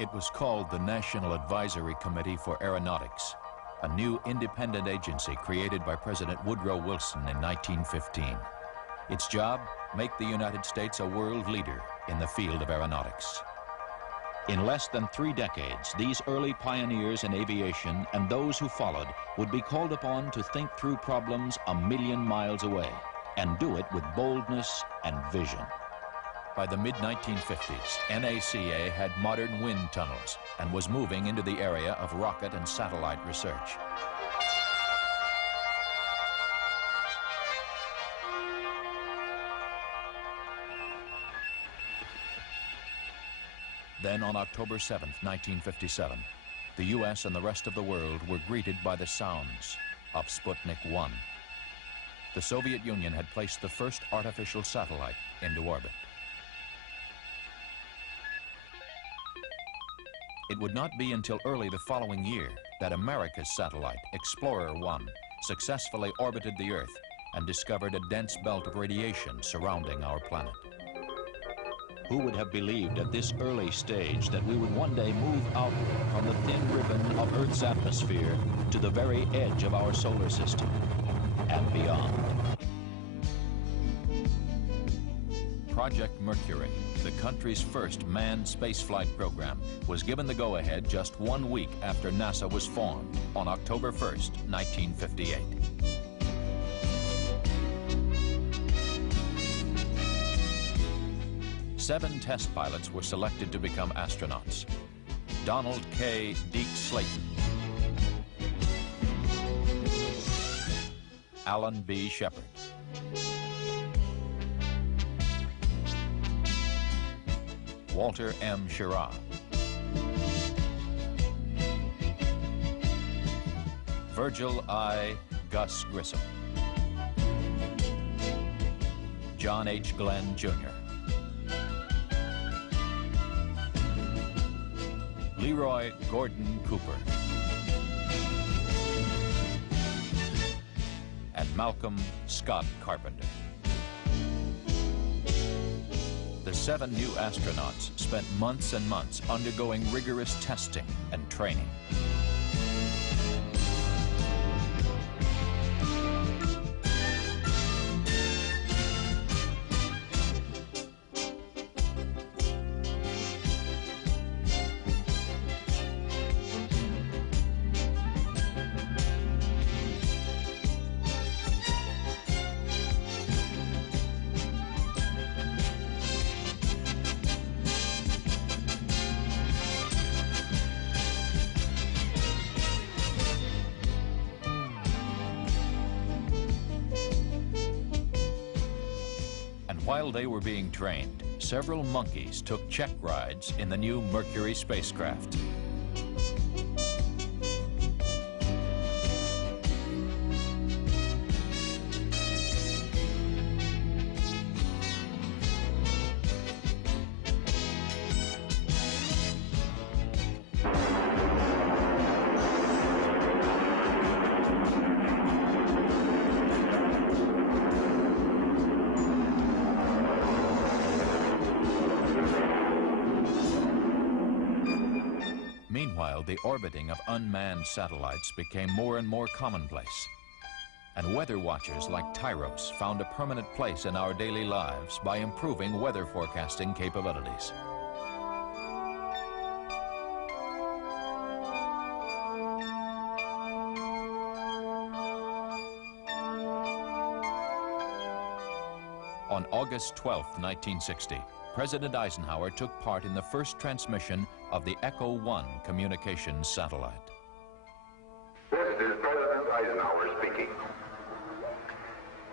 It was called the National Advisory Committee for Aeronautics, a new independent agency created by President Woodrow Wilson in 1915. Its job, make the United States a world leader in the field of aeronautics. In less than 3 decades, these early pioneers in aviation and those who followed would be called upon to think through problems a million miles away and do it with boldness and vision. By the mid-1950s, NACA had modern wind tunnels and was moving into the area of rocket and satellite research. Then on October 7th, 1957, the U.S. and the rest of the world were greeted by the sounds of Sputnik 1. The Soviet Union had placed the first artificial satellite into orbit. It would not be until early the following year that America's satellite, Explorer 1, successfully orbited the Earth and discovered a dense belt of radiation surrounding our planet. Who would have believed at this early stage that we would one day move out from the thin ribbon of Earth's atmosphere to the very edge of our solar system and beyond? Project Mercury, the country's first manned spaceflight program, was given the go-ahead just 1 week after NASA was formed on October 1st, 1958. Seven test pilots were selected to become astronauts. Donald K. Deke Slayton, Alan B. Shepard, Walter M. Schirra, Virgil I. Gus Grissom, John H. Glenn, Jr., Leroy Gordon Cooper, and Malcolm Scott Carpenter. The 7 new astronauts spent months and months undergoing rigorous testing and training. While they were being trained, several monkeys took check rides in the new Mercury spacecraft. Meanwhile, the orbiting of unmanned satellites became more and more commonplace. And weather watchers like Tyros found a permanent place in our daily lives by improving weather forecasting capabilities. On August 12, 1960, President Eisenhower took part in the first transmission of the Echo 1 communications satellite. This is President Eisenhower speaking.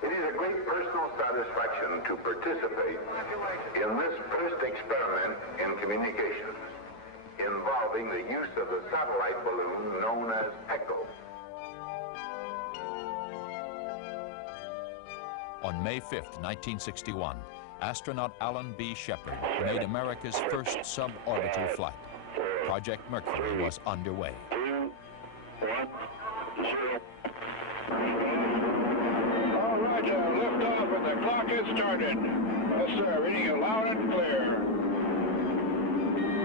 It is a great personal satisfaction to participate in this first experiment in communications involving the use of the satellite balloon known as Echo. On May 5th, 1961, astronaut Alan B. Shepard made America's first suborbital flight. Project Mercury was underway. 2, 1, 0. All right, lift off and the clock has started. Yes, sir, reading you loud and clear.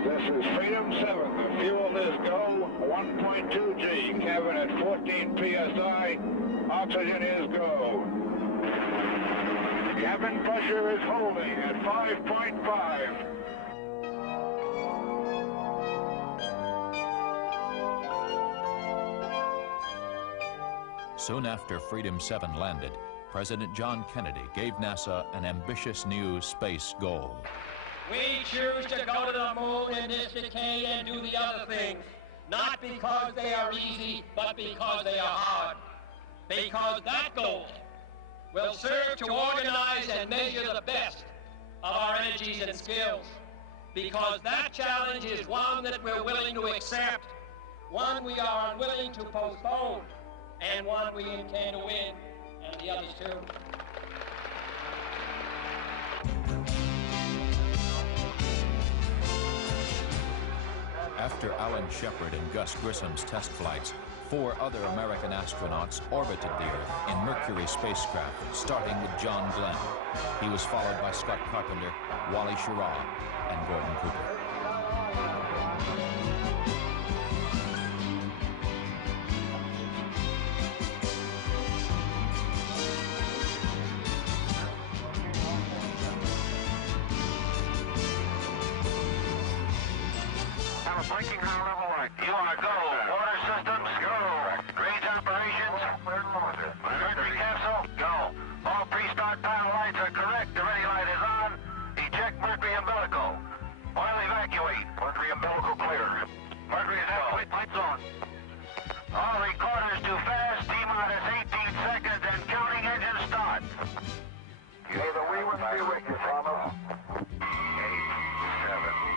The This is Freedom 7. The fuel is go. 1.2 G. Cabin at 14 psi. Oxygen is go. Cabin pressure is holding at 5.5. Soon after Freedom 7 landed, President John Kennedy gave NASA an ambitious new space goal. We choose to go to the moon in this decade and do the other things, not because they are easy, but because they are hard. Because that goal will serve to organize and measure the best of our energies and skills. Because that challenge is one that we're willing to accept, one we are unwilling to postpone, and one we intend to win, and the others too. After Alan Shepard and Gus Grissom's test flights, 4 other American astronauts orbited the Earth in Mercury spacecraft, starting with John Glenn. He was followed by Scott Carpenter, Wally Schirra, and Gordon Cooper. Breaking ground level right. You are go. Order systems, go. Range operations. Mercury capsule, go. All pre-start panel lights are correct. The ready light is on. Eject Mercury umbilical. Oil evacuate. Mercury umbilical clear. Mercury is out. Lights on. All recorders to fast. T-minus 18 seconds and counting engine start. May the we will be with you, Thomas. 8, 7.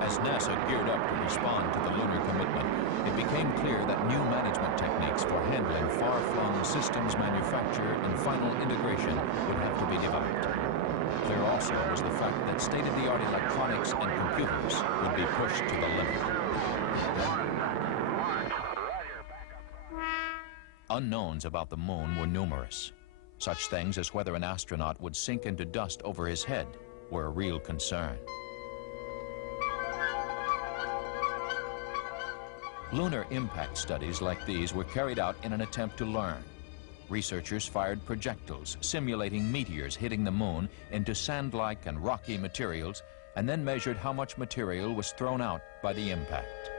As NASA geared up to respond to the lunar commitment, it became clear that new management techniques for handling far-flung systems manufacture and final integration would have to be developed. Clear also was the fact that state-of-the-art electronics and computers would be pushed to the limit. Unknowns about the moon were numerous. Such things as whether an astronaut would sink into dust over his head were a real concern. Lunar impact studies like these were carried out in an attempt to learn. Researchers fired projectiles simulating meteors hitting the moon into sand-like and rocky materials, and then measured how much material was thrown out by the impact.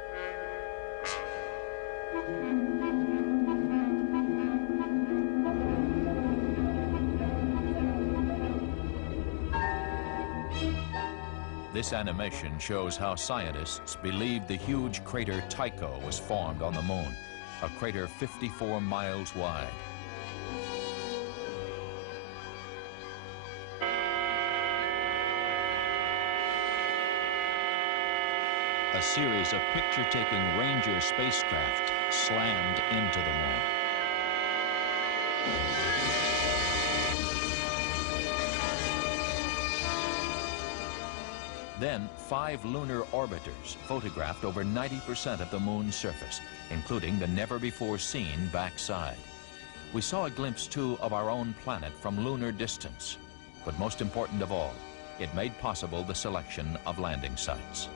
This animation shows how scientists believed the huge crater Tycho was formed on the moon, a crater 54 miles wide. A series of picture-taking Ranger spacecraft slammed into the moon. Then, 5 lunar orbiters photographed over 90% of the moon's surface, including the never-before-seen backside. We saw a glimpse, too, of our own planet from lunar distance. But most important of all, it made possible the selection of landing sites.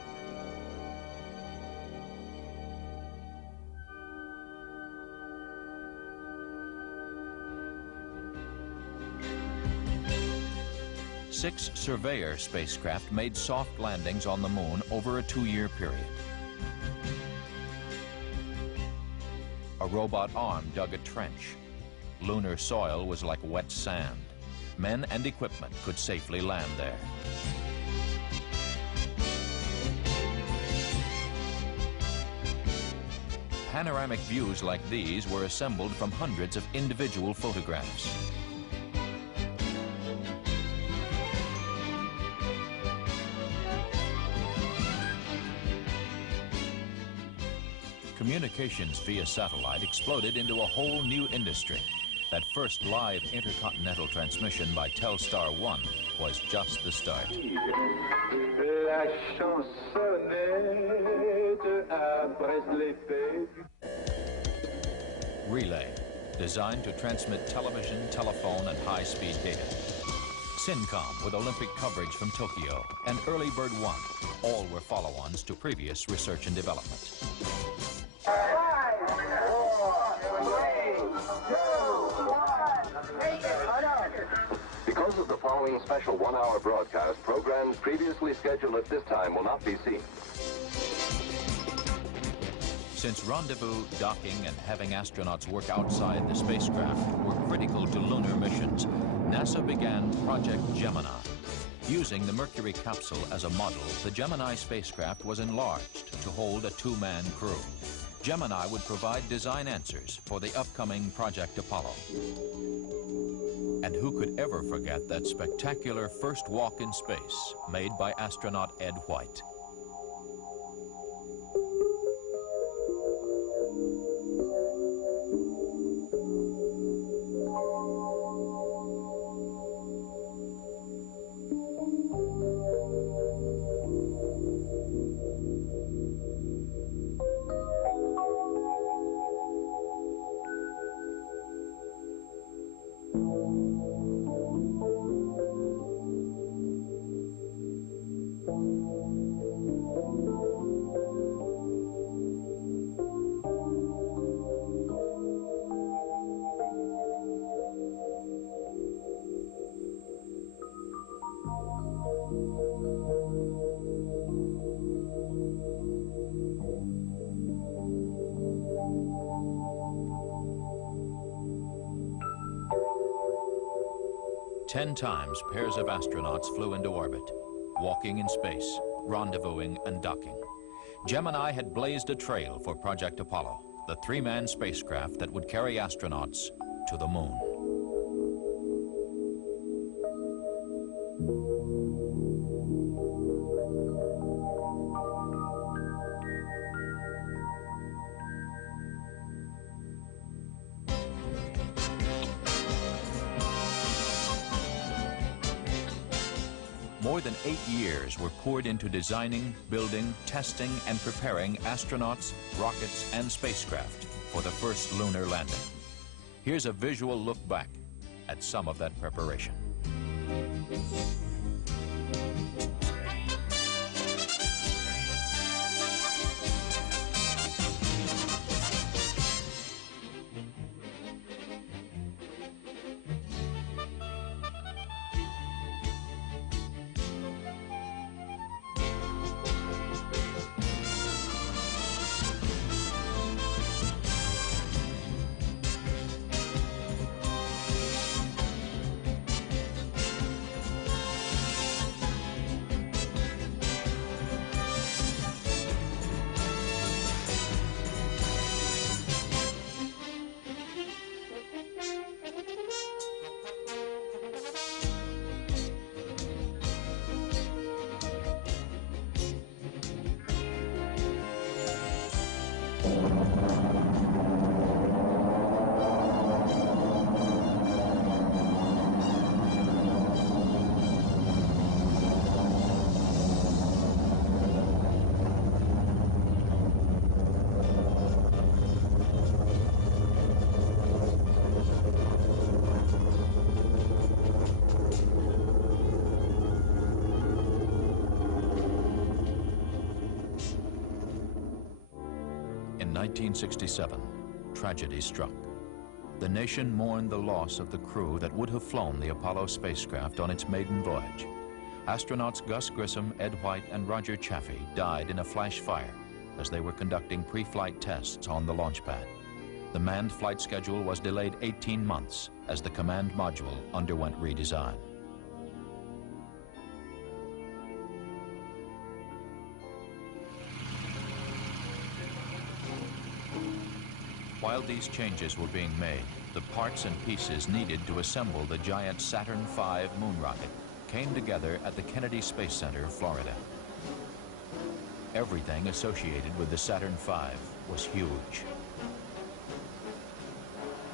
Six Surveyor spacecraft made soft landings on the moon over a 2-year period. A robot arm dug a trench. Lunar soil was like wet sand. Men and equipment could safely land there. Panoramic views like these were assembled from hundreds of individual photographs. Communications via satellite exploded into a whole new industry. That first live intercontinental transmission by Telstar 1 was just the start. La chansonnette après l'épée. Relay, designed to transmit television, telephone, and high-speed data. Syncom, with Olympic coverage from Tokyo, and Early Bird 1. All were follow-ons to previous research and development. 5, 4, 3, 2, 1. Take it. Because of the following special one-hour broadcast, programs previously scheduled at this time will not be seen. Since rendezvous, docking, and having astronauts work outside the spacecraft were critical to lunar missions, NASA began Project Gemini. Using the Mercury capsule as a model, the Gemini spacecraft was enlarged to hold a two-man crew. Gemini would provide design answers for the upcoming Project Apollo. And who could ever forget that spectacular first walk in space made by astronaut Ed White? Ten times pairs of astronauts flew into orbit, walking in space, rendezvousing and docking. Gemini had blazed a trail for Project Apollo, the three-man spacecraft that would carry astronauts to the moon. More than 8 years were poured into designing, building, testing, and preparing astronauts, rockets, and spacecraft for the first lunar landing. Here's a visual look back at some of that preparation. In 1967, tragedy struck. The nation mourned the loss of the crew that would have flown the Apollo spacecraft on its maiden voyage. Astronauts Gus Grissom, Ed White, and Roger Chaffee died in a flash fire as they were conducting pre-flight tests on the launch pad. The manned flight schedule was delayed 18 months as the command module underwent redesign. While these changes were being made, the parts and pieces needed to assemble the giant Saturn V moon rocket came together at the Kennedy Space Center, Florida. Everything associated with the Saturn V was huge.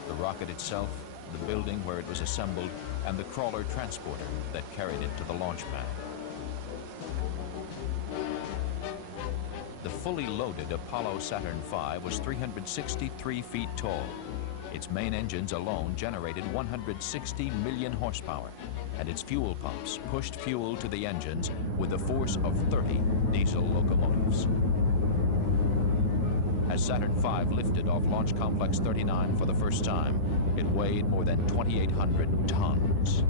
The rocket itself, the building where it was assembled, and the crawler transporter that carried it to the launch pad. The fully loaded Apollo Saturn V was 363 feet tall, Its main engines alone generated 160 million horsepower, and its fuel pumps pushed fuel to the engines with the force of 30 diesel locomotives. As Saturn V lifted off Launch Complex 39 for the first time, it weighed more than 2,800 tons.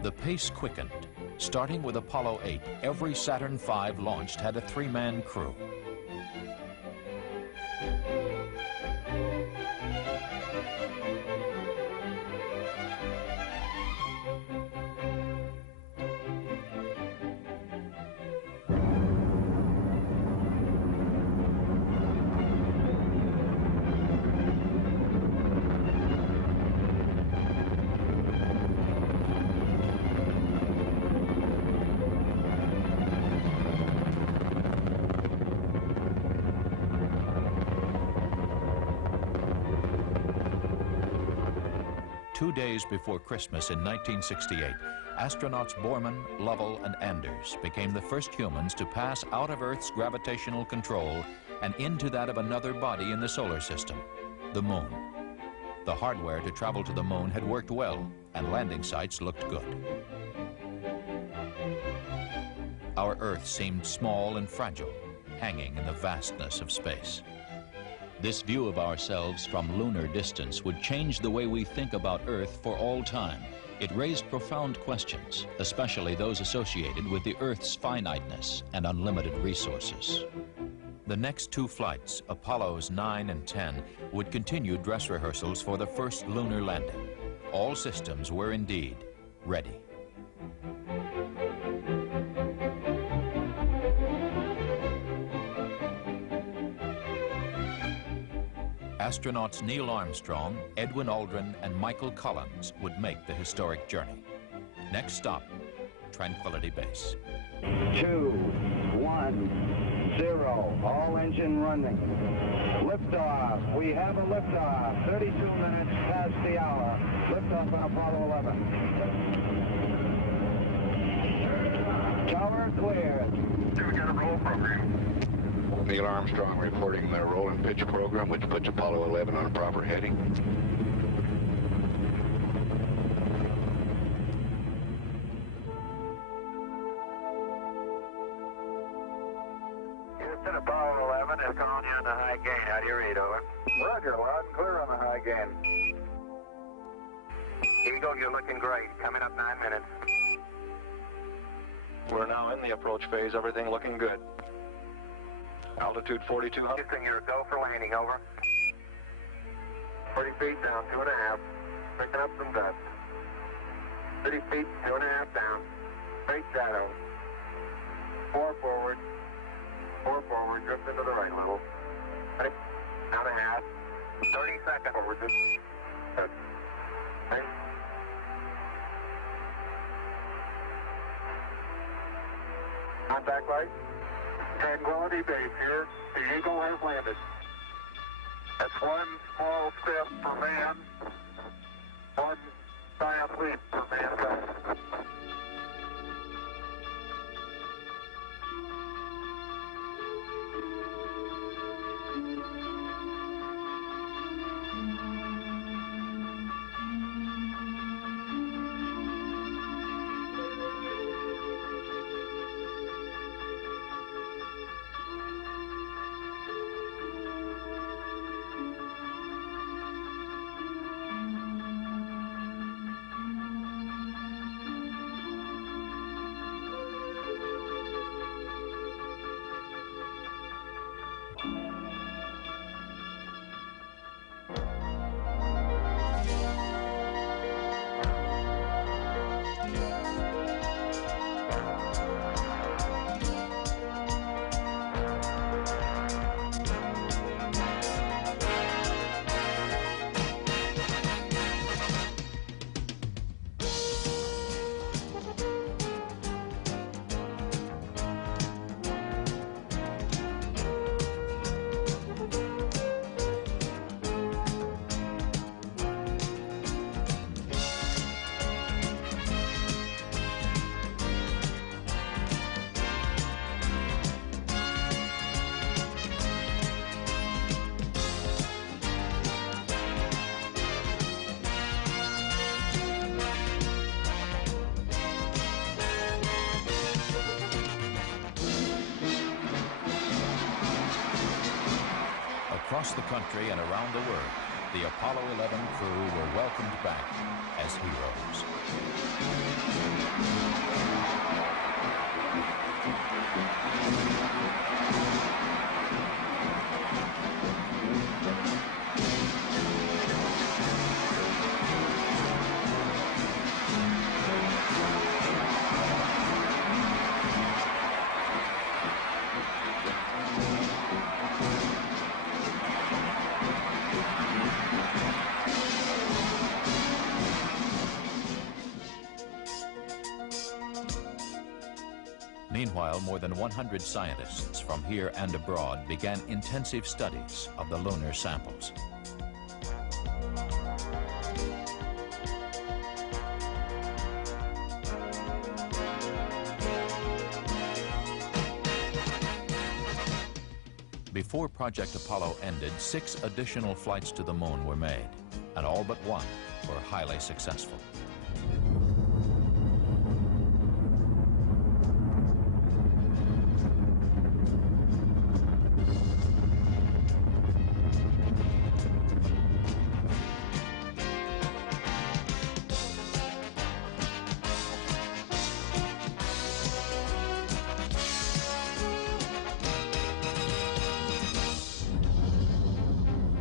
The pace quickened. Starting with Apollo 8, every Saturn V launched had a three-man crew. Two days before Christmas in 1968, astronauts Borman, Lovell, and Anders became the first humans to pass out of Earth's gravitational control and into that of another body in the solar system, the Moon. The hardware to travel to the Moon had worked well, and landing sites looked good. Our Earth seemed small and fragile, hanging in the vastness of space. This view of ourselves from lunar distance would change the way we think about Earth for all time. It raised profound questions, especially those associated with the Earth's finiteness and unlimited resources. The next two flights, Apollos 9 and 10, would continue dress rehearsals for the first lunar landing. All systems were indeed ready. Astronauts Neil Armstrong, Edwin Aldrin, and Michael Collins would make the historic journey. Next stop, Tranquility Base. 2, 1, 0. All engine running. Liftoff. We have a liftoff. 32 minutes past the hour. Liftoff on Apollo 11. Tower cleared. We got a roll program. Neil Armstrong reporting the roll and pitch program, which puts Apollo 11 on a proper heading. Houston, Apollo 11 is calling you on the high gain. How do you read, over? Roger, loud and clear on the high gain. Eagle, you're looking great. Coming up 9 minutes. We're now in the approach phase. Everything looking good. Altitude 4,200. Houston, you're go for landing, over. 40 feet down, 2.5. Picking up some dust. 30 feet, 2.5 down. Straight shadow. 4 forward. 4 forward, drift into the right level. 6, down a half. 30 seconds. Forward, just. Good. Okay. Contact light. Tranquility Base here. The Eagle has landed. That's one small step for man, one giant leap for mankind. Across the country and around the world, the Apollo 11 crew were welcomed back as heroes. Meanwhile, more than 100 scientists from here and abroad began intensive studies of the lunar samples. Before Project Apollo ended, 6 additional flights to the moon were made, and all but one were highly successful.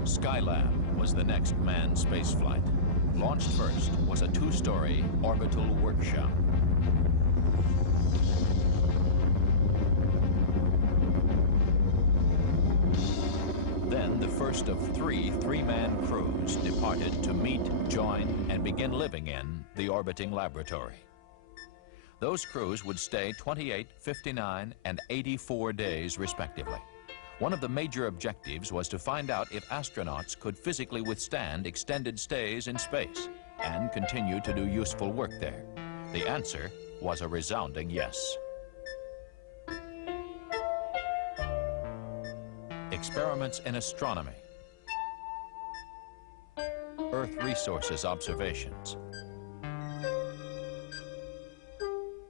Skylab was the next manned spaceflight. Launched first was a 2-story orbital workshop. Then the first of 3 3-man crews departed to meet, join, and begin living in the orbiting laboratory. Those crews would stay 28, 59, and 84 days respectively. One of the major objectives was to find out if astronauts could physically withstand extended stays in space and continue to do useful work there. The answer was a resounding yes. Experiments in astronomy, Earth resources observations,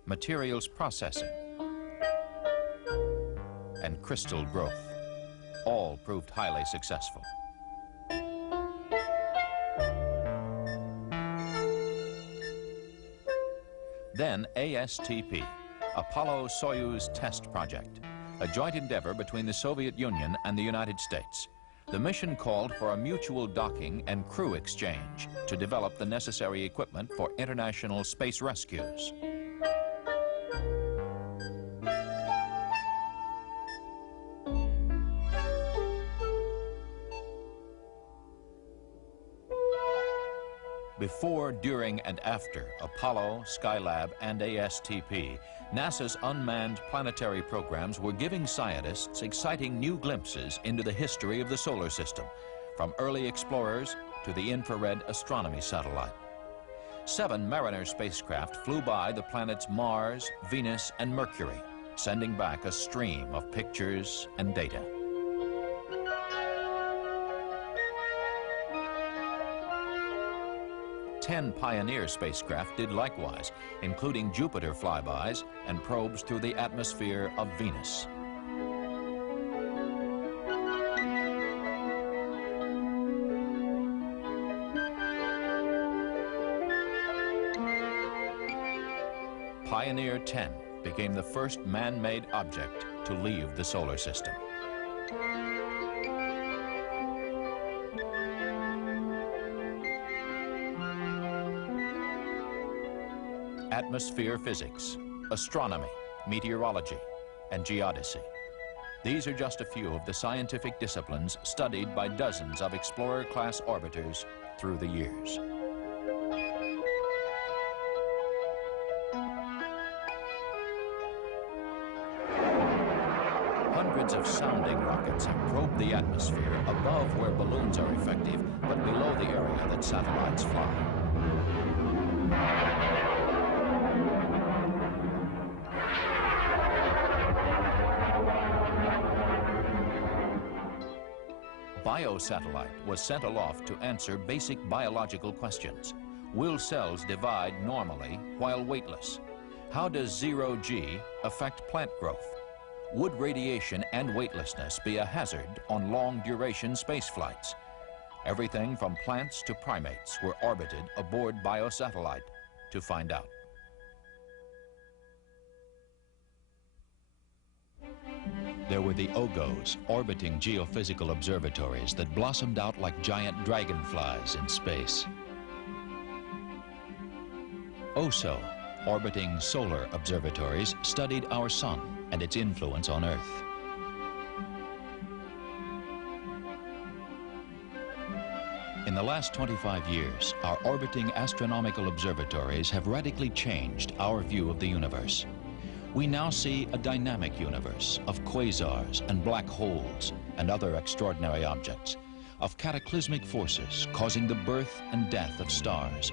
materials processing, and crystal growth all proved highly successful. Then ASTP, Apollo-Soyuz Test Project, a joint endeavor between the Soviet Union and the United States. The mission called for a mutual docking and crew exchange to develop the necessary equipment for international space rescues. Before, during, and after Apollo, Skylab, and ASTP, NASA's unmanned planetary programs were giving scientists exciting new glimpses into the history of the solar system, from early explorers to the infrared astronomy satellite. 7 Mariner spacecraft flew by the planets Mars, Venus, and Mercury, sending back a stream of pictures and data. 10 Pioneer spacecraft did likewise, including Jupiter flybys and probes through the atmosphere of Venus. Pioneer 10 became the first man-made object to leave the solar system. Atmosphere physics, astronomy, meteorology, and geodesy. These are just a few of the scientific disciplines studied by dozens of Explorer-class orbiters through the years. Hundreds of sounding rockets have probed the atmosphere above where balloons are effective, but below the area that satellites fly. Biosatellite was sent aloft to answer basic biological questions. Will cells divide normally while weightless? How does zero-G affect plant growth? would radiation and weightlessness be a hazard on long-duration space flights? Everything from plants to primates were orbited aboard biosatellite to find out. There were the OGOs, orbiting geophysical observatories that blossomed out like giant dragonflies in space. OSO, orbiting solar observatories, studied our sun and its influence on Earth. In the last 25 years, our orbiting astronomical observatories have radically changed our view of the universe. We now see a dynamic universe of quasars and black holes and other extraordinary objects, of cataclysmic forces causing the birth and death of stars,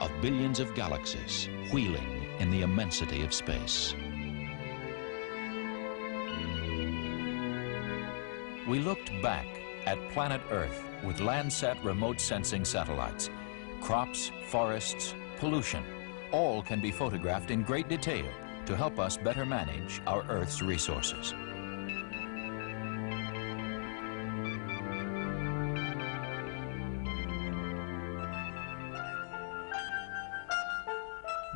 of billions of galaxies wheeling in the immensity of space. We looked back at planet Earth with Landsat remote sensing satellites. Crops, forests, pollution, all can be photographed in great detail to help us better manage our Earth's resources.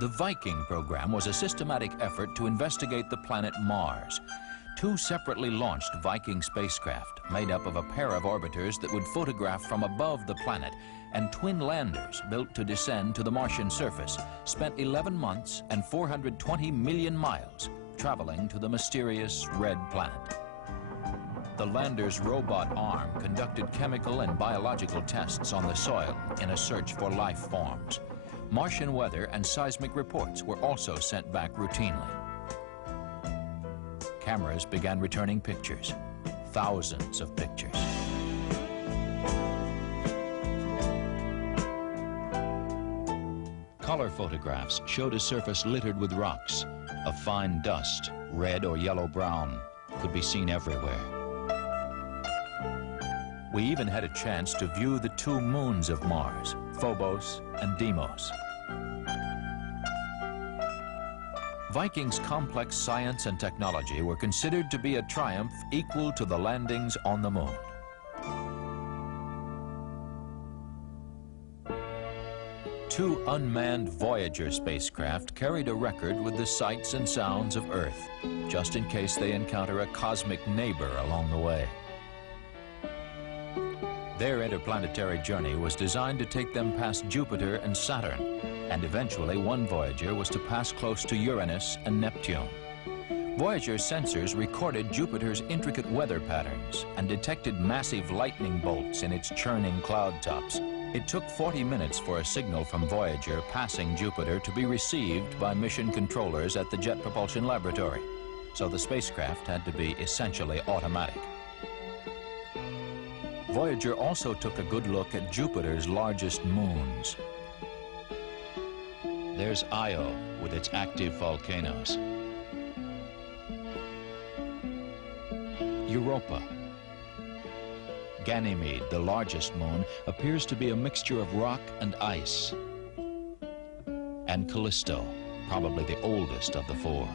The Viking program was a systematic effort to investigate the planet Mars. 2 separately launched Viking spacecraft made up of a pair of orbiters that would photograph from above the planet, and twin landers built to descend to the Martian surface spent 11 months and 420 million miles traveling to the mysterious red planet. The lander's robot arm conducted chemical and biological tests on the soil in a search for life forms. Martian weather and seismic reports were also sent back routinely. Cameras began returning pictures, thousands of pictures. Color photographs showed a surface littered with rocks. A fine dust, red or yellow-brown, could be seen everywhere. We even had a chance to view the 2 moons of Mars, Phobos and Deimos. Viking's complex science and technology were considered to be a triumph equal to the landings on the moon. Two unmanned Voyager spacecraft carried a record with the sights and sounds of Earth, just in case they encounter a cosmic neighbor along the way. Their interplanetary journey was designed to take them past Jupiter and Saturn, and eventually one Voyager was to pass close to Uranus and Neptune. Voyager's sensors recorded Jupiter's intricate weather patterns and detected massive lightning bolts in its churning cloud tops. It took 40 minutes for a signal from Voyager passing Jupiter to be received by mission controllers at the Jet Propulsion Laboratory, so the spacecraft had to be essentially automatic. Voyager also took a good look at Jupiter's largest moons. There's Io with its active volcanoes. Europa. Ganymede, the largest moon, appears to be a mixture of rock and ice. And Callisto, probably the oldest of the 4.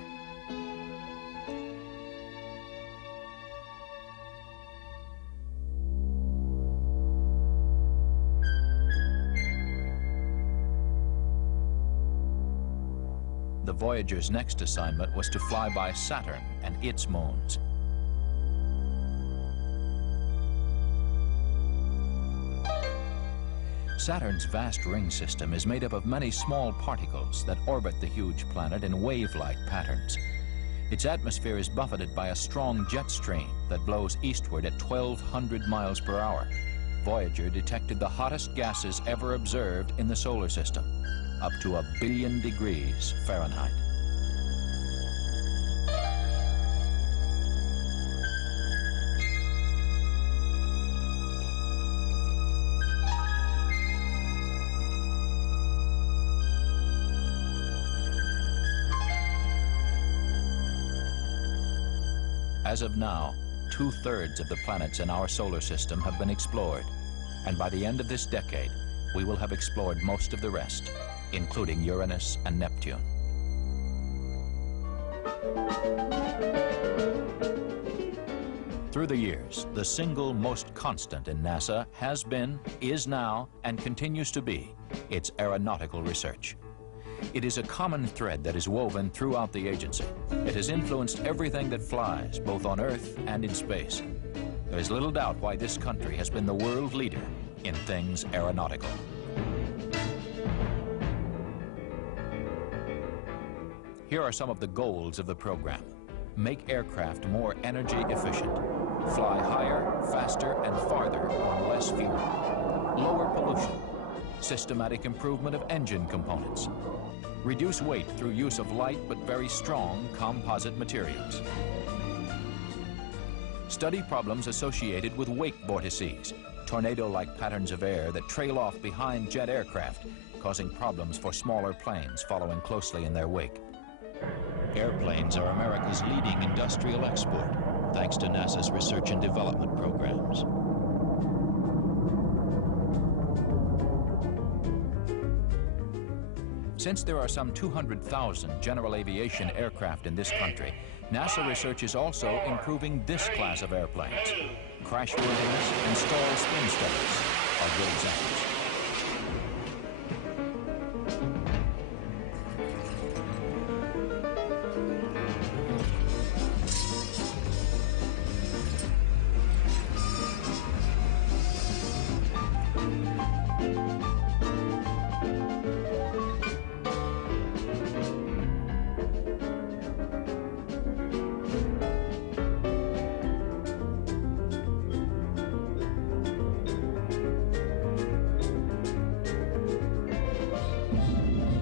The Voyager's next assignment was to fly by Saturn and its moons. Saturn's vast ring system is made up of many small particles that orbit the huge planet in wave-like patterns. Its atmosphere is buffeted by a strong jet stream that blows eastward at 1,200 miles per hour. Voyager detected the hottest gases ever observed in the solar system, up to 1 billion degrees Fahrenheit. As of now, 2/3 of the planets in our solar system have been explored, and by the end of this decade, we will have explored most of the rest, including Uranus and Neptune. Through the years, the single most constant in NASA has been, is now, and continues to be its aeronautical research. It is a common thread that is woven throughout the agency. It has influenced everything that flies, both on Earth and in space. There is little doubt why this country has been the world leader in things aeronautical. Here are some of the goals of the program. Make aircraft more energy efficient. Fly higher, faster, and farther on less fuel. Lower pollution. Systematic improvement of engine components. Reduce weight through use of light but very strong composite materials. Study problems associated with wake vortices, tornado-like patterns of air that trail off behind jet aircraft, causing problems for smaller planes following closely in their wake. Airplanes are America's leading industrial export, thanks to NASA's research and development programs. Since there are some 200,000 general aviation aircraft in this country, NASA research is also improving this class of airplanes. Crashworthiness and stall spin studies are good examples.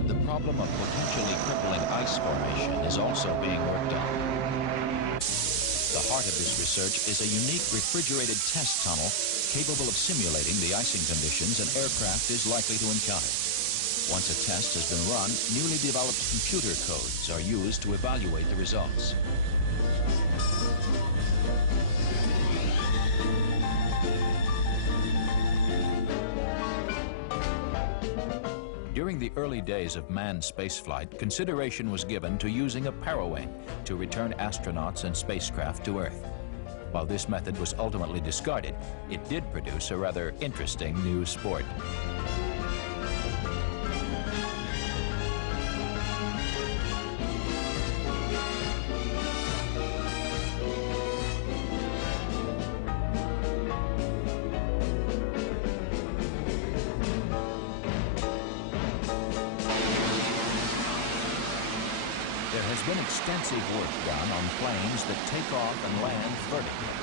The problem of potentially crippling ice formation is also being worked on. The heart of this research is a unique refrigerated test tunnel capable of simulating the icing conditions an aircraft is likely to encounter. Once a test has been run, newly developed computer codes are used to evaluate the results. During the early days of manned spaceflight, consideration was given to using a parawing to return astronauts and spacecraft to Earth. While this method was ultimately discarded, it did produce a rather interesting new sport. There has been extensive work done on planes that take off and land vertically.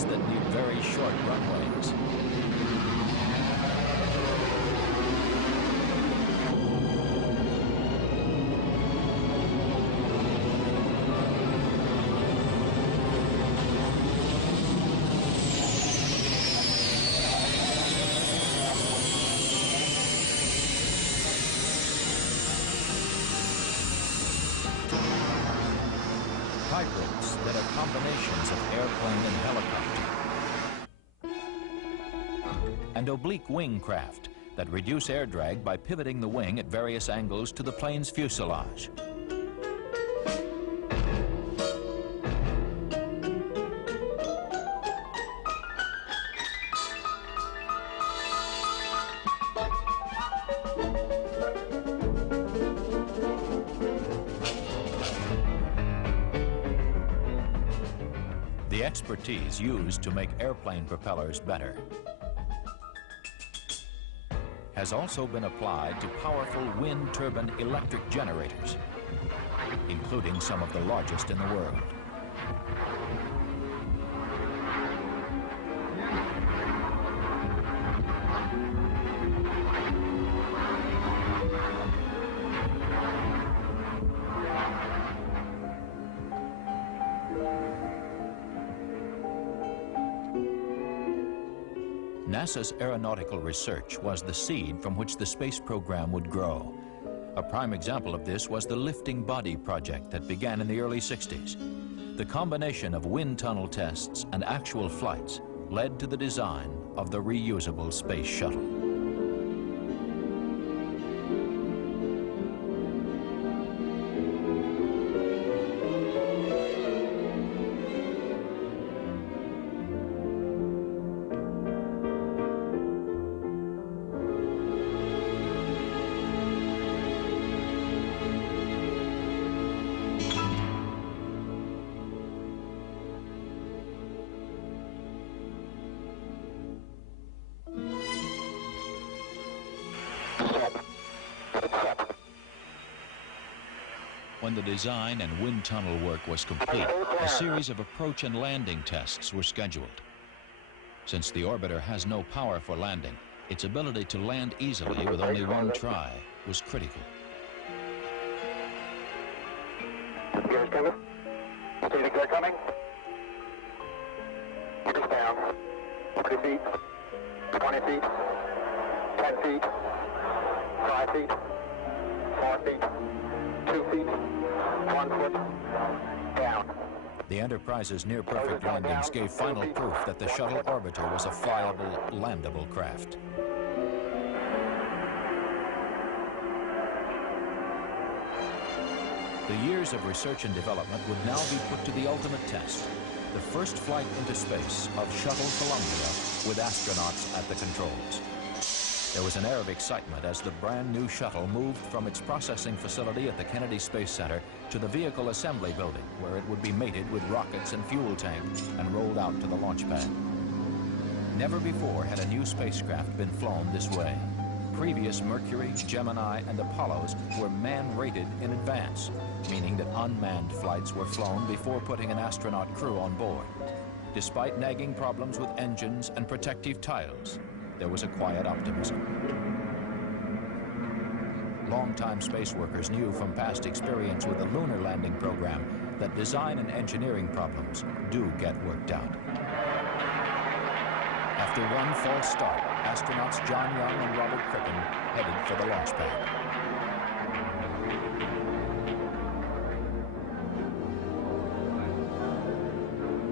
That need very short runways. Hybrids that are combinations of airplane and helicopter. And oblique wing craft that reduce air drag by pivoting the wing at various angles to the plane's fuselage. The expertise used to make airplane propellers better has also been applied to powerful wind turbine electric generators, including some of the largest in the world. NASA's aeronautical research was the seed from which the space program would grow. A prime example of this was the lifting body project that began in the early 60s. The combination of wind tunnel tests and actual flights led to the design of the reusable space shuttle. When the design and wind tunnel work was complete, a series of approach and landing tests were scheduled. Since the orbiter has no power for landing, its ability to land easily with only one try was critical. Gears coming. Static gear coming. Gears down. 30 feet. 20 feet. 10 feet. 5 feet. 4 feet. 2 feet. 1 foot. Down. The Enterprise's near-perfect landings gave final proof that the shuttle orbiter was a flyable, landable craft. The years of research and development would now be put to the ultimate test, the first flight into space of Shuttle Columbia with astronauts at the controls. There was an air of excitement as the brand new shuttle moved from its processing facility at the Kennedy Space Center to the vehicle assembly building, where it would be mated with rockets and fuel tank and rolled out to the launch pad. Never before had a new spacecraft been flown this way. Previous Mercury, Gemini, and Apollos were man-rated in advance, meaning that unmanned flights were flown before putting an astronaut crew on board. Despite nagging problems with engines and protective tiles, there was a quiet optimism. Longtime space workers knew from past experience with the lunar landing program that design and engineering problems do get worked out. After one false start, astronauts John Young and Robert Crippen headed for the launch pad.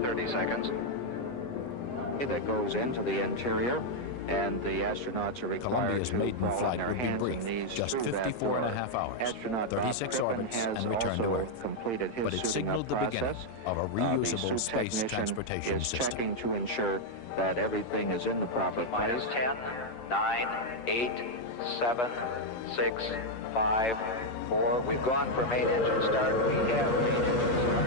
30 seconds. That goes into the interior, and the astronauts are required Columbia's maiden flight would be brief, just 54.5 hours, 36 orbits, and return to Earth. But it signaled the beginning of a reusable space transportation system. Checking to ensure that everything is in the proper place. 10, 9, 8, 7, 6, 5, 4. We've gone for main engine start. We have main engine start.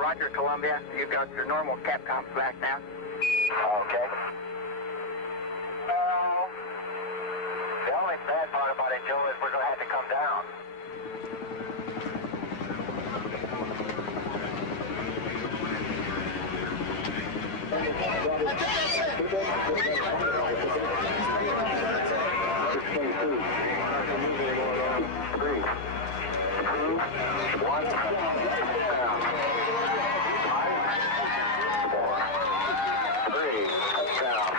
Roger, Columbia. You've got your normal Capcom back now. Okay. The only bad part about it, Joe, is we're going to have to come down. Three, two, one, down. 5, 4, 3, down.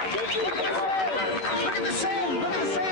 Look at the sand! Look at the sand!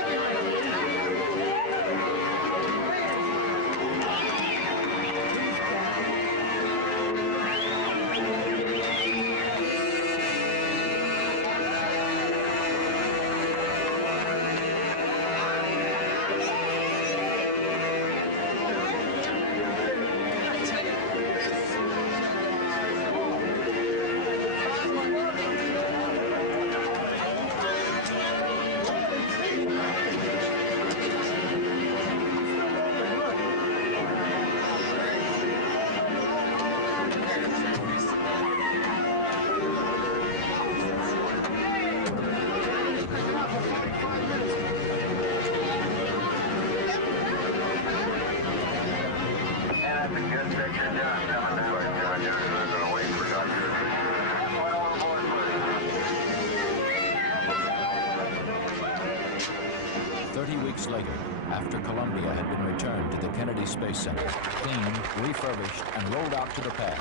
weeks later, after Columbia had been returned to the Kennedy Space Center, cleaned, refurbished, and rolled out to the pad,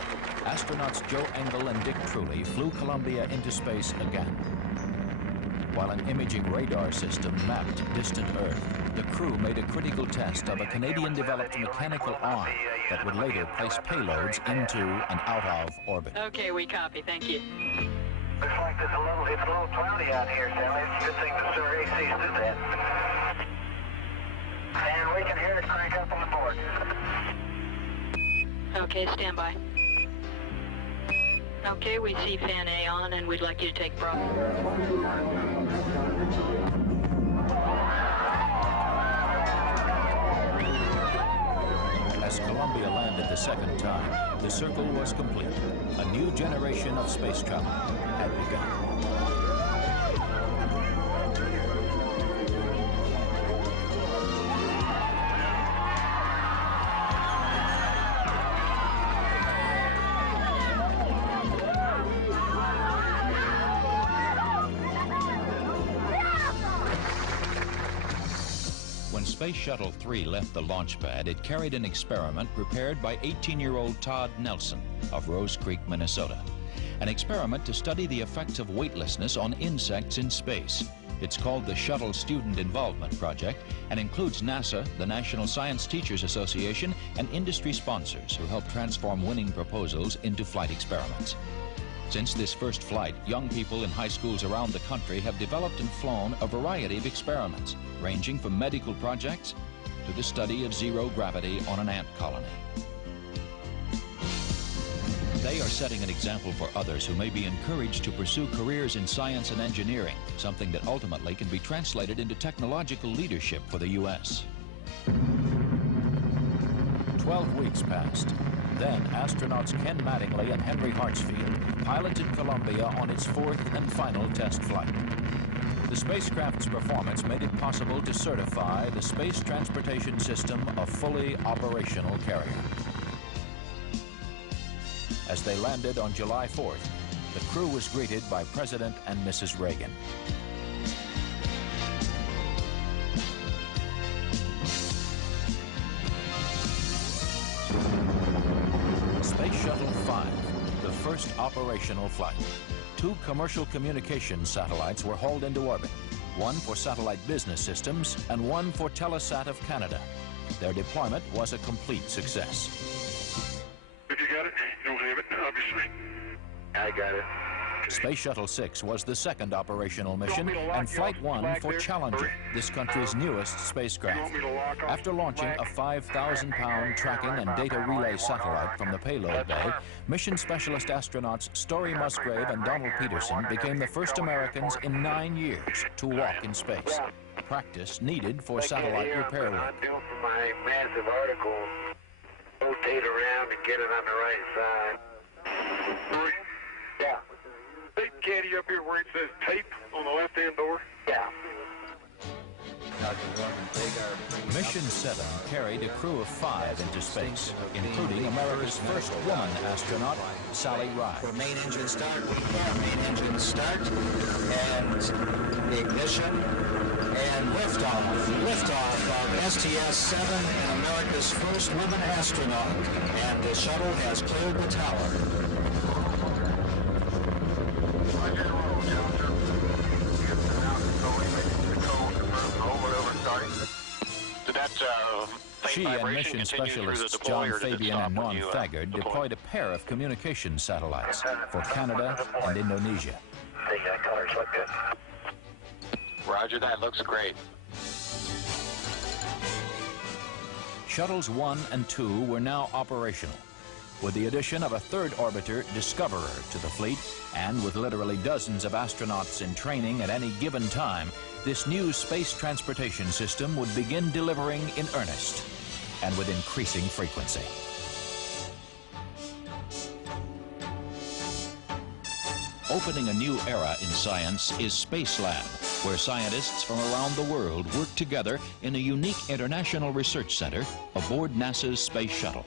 astronauts Joe Engle and Dick Truly flew Columbia into space again. While an imaging radar system mapped distant Earth, the crew made a critical test of a Canadian-developed mechanical arm that would later place payloads into and out of orbit. Okay, we copy. Thank you. Looks like it's a little cloudy out here, Stanley. It's a good thing the Sir AC's did that. And we can hear it crank up on board. Okay, stand by. Okay, we see fan A on, and we'd like you to take Bravo. As Columbia landed the second time, the circle was complete. A new generation of space travel had begun. When Space Shuttle 3 left the launch pad, it carried an experiment prepared by 18-year-old Todd Nelson of Rose Creek, Minnesota. An experiment to study the effects of weightlessness on insects in space. It's called the Shuttle Student Involvement Project and includes NASA, the National Science Teachers Association, and industry sponsors who help transform winning proposals into flight experiments. Since this first flight, young people in high schools around the country have developed and flown a variety of experiments, ranging from medical projects to the study of zero gravity on an ant colony. They are setting an example for others who may be encouraged to pursue careers in science and engineering, something that ultimately can be translated into technological leadership for the U.S. 12 weeks passed. Then, astronauts Ken Mattingly and Henry Hartsfield piloted Columbia on its fourth and final test flight. The spacecraft's performance made it possible to certify the Space Transportation System a fully operational carrier. As they landed on July 4th, the crew was greeted by President and Mrs. Reagan. Space Shuttle 5, the first operational flight. 2 commercial communications satellites were hauled into orbit, one for satellite business systems and one for Telesat of Canada. Their deployment was a complete success. If you got it, you don't have it, obviously. I got it. Space Shuttle 6 was the second operational mission, and Flight 1 for Challenger, this country's newest spacecraft. After launching a 5,000-pound tracking and data relay satellite from the payload bay, mission specialist astronauts Story Musgrave and Donald Peterson became the first Americans in 9 years to walk in space. Practice needed for satellite repair work. I'm doing for my massive article, rotate around and get it on the right side. Yeah. Big caddy up here where it says tape on the left-hand door. Yeah. Mission 7 carried a crew of 5 into space, including America's first woman astronaut, Sally Ride. For main engine start, main engine start, and ignition, and liftoff. Liftoff of STS-7 and America's first woman astronaut. And the shuttle has cleared the tower. She and mission specialists John Fabian and Ron Thagard deployed a pair of communication satellites for Canada and Indonesia. Hey, that colors look good. Roger that, looks great. Shuttles 1 and 2 were now operational, with the addition of a third orbiter, Discoverer, to the fleet, and with literally dozens of astronauts in training at any given time, this new space transportation system would begin delivering in earnest and with increasing frequency. Opening a new era in science is Spacelab, where scientists from around the world work together in a unique international research center aboard NASA's Space Shuttle.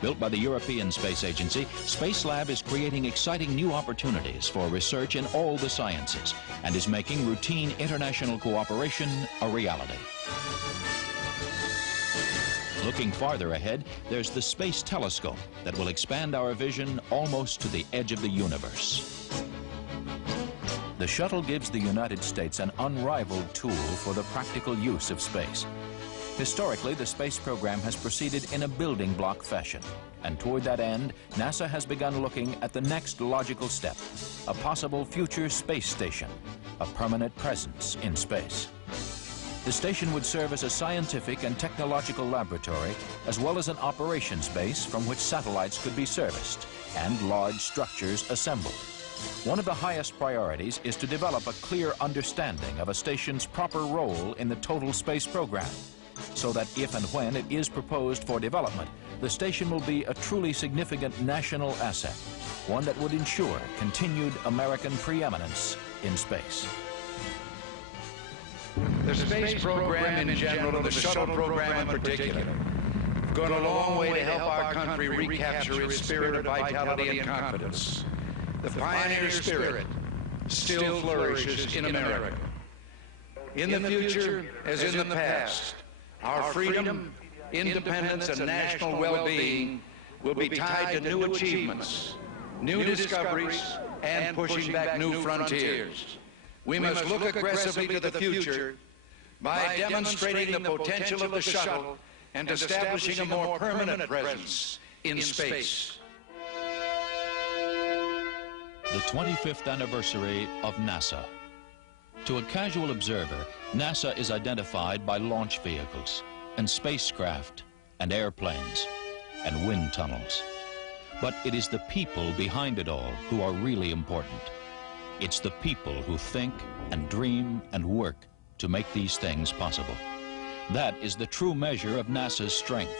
Built by the European Space Agency, Spacelab is creating exciting new opportunities for research in all the sciences and is making routine international cooperation a reality. Looking farther ahead, there's the space telescope that will expand our vision almost to the edge of the universe. The shuttle gives the United States an unrivaled tool for the practical use of space. Historically, the space program has proceeded in a building block fashion, and toward that end, NASA has begun looking at the next logical step, a possible future space station, a permanent presence in space. The station would serve as a scientific and technological laboratory, as well as an operations base from which satellites could be serviced and large structures assembled. One of the highest priorities is to develop a clear understanding of a station's proper role in the total space program, so that if and when it is proposed for development, the station will be a truly significant national asset, one that would ensure continued American preeminence in space. The space program in general and the shuttle program in particular have gone a long way to help our country recapture its spirit of vitality and confidence. The pioneer spirit still flourishes in America. In the future, as in the past, our freedom, independence, and national well-being will be tied to new achievements, new discoveries, and pushing back new frontiers. We must look aggressively to the future by demonstrating the potential of the shuttle and establishing a more permanent presence in space. The 25th anniversary of NASA. To a casual observer, NASA is identified by launch vehicles and spacecraft and airplanes and wind tunnels. But it is the people behind it all who are really important. It's the people who think and dream and work to make these things possible. That is the true measure of NASA's strength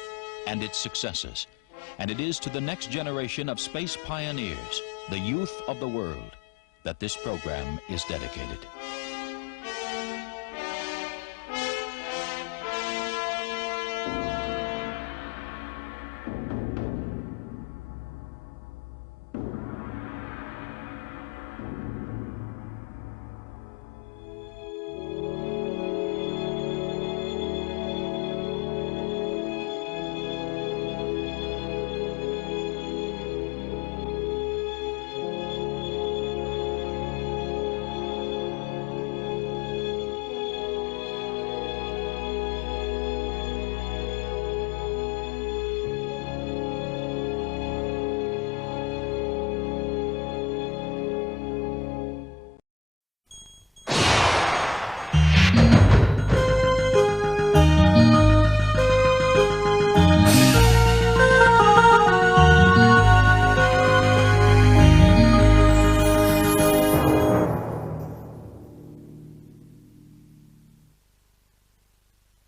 and its successes. And it is to the next generation of space pioneers, the youth of the world, that this program is dedicated.